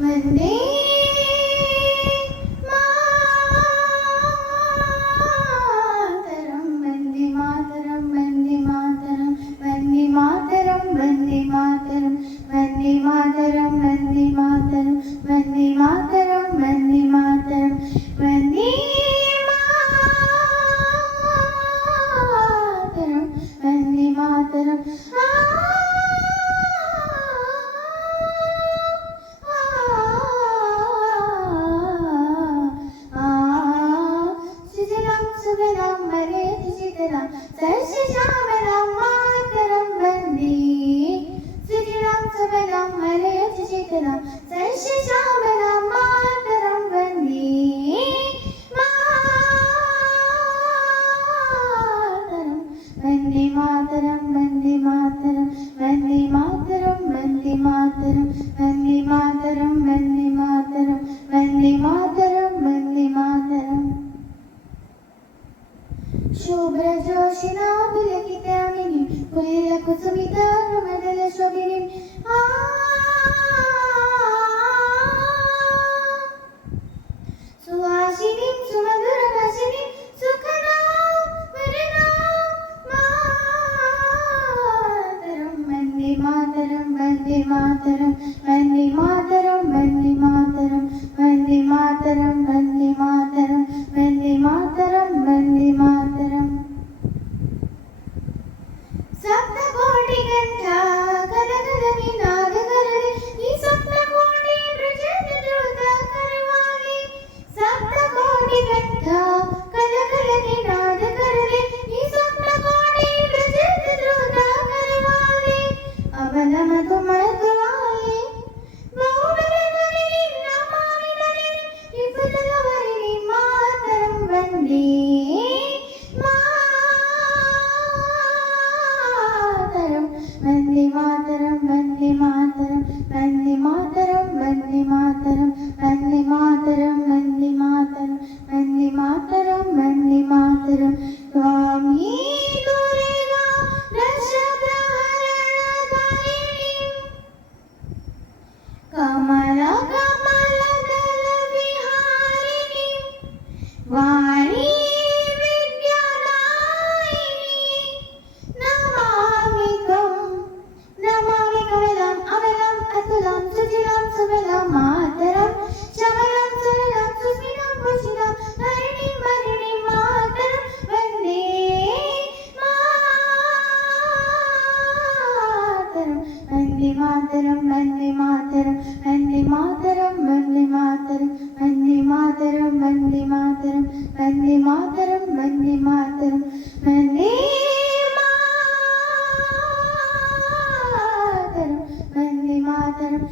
वन्दे मातरं वन्दे मातरं वन्दे मातरं वन्दे मातरं वन्दे मातरं वन्दे मातरं वन्दे मातरं वन्दे मातरं वन्दे मातरं वन्दे मातरं सर्वश्यामलां मातरं वन्दे सुजलां सुफलां मलयजशीतलां सर्वश्यामलां मातरं वन्दे मातरं वन्दे मातरं वन्दे मातरं वन्दे मातरं वन्दे मातरं वन्दे मातरं वन्दे मातरं वन्दे मातरं शुभ्रजोषिना पुलकितामिनीं पुल्लकुसुमितारुमदलशोभिनीं सुहासिनीं सुमधुरभाषिणीं सुखदां वरदां मातरं वन्दे मातरं वन्दे मातरं वन्दे मातरं वन्दे मातरं वन्दे मातरं वन्दे मातरं वन्दे मातरं वन्दे मातरं सप्तकोटिकण्ठा कलकलनिनादकरणे ई सप्तकोटि प्रचण्डद्रुतकरवाले सप्तकोटिकण्ठा कलकलनिनादकरणे ई सप्तकोटि प्रचण्डद्रुतकरवाले अबलमधुमधुवाले बहुबलधरणिं नमामि धरणिं विपुलगौरिणीं मातरं वन्दे वन्दे मातरं वन्दे मातरं वन्दे मातरं वन्दे मातरं वन्दे मातरं वन्दे मातरं वन्दे मातरं वन्दे मातरं स्वामी दुर्गा दशप्रहरणकारिणीं कमला कमलदल विहारिणीं वाणी सुजलां सुफलां मातरं श्यामलां सरलां सुस्मितां भूषितां हरिणीं वरिणीं मातरं वन्दे मातरं वन्दे मातरं वन्दे मातरं वन्दे मातरं वन्दे मातरं वन्दे मातरं वन्दे मातरं वन्दे मातरं वन्दे मातरं वन्दे मातरं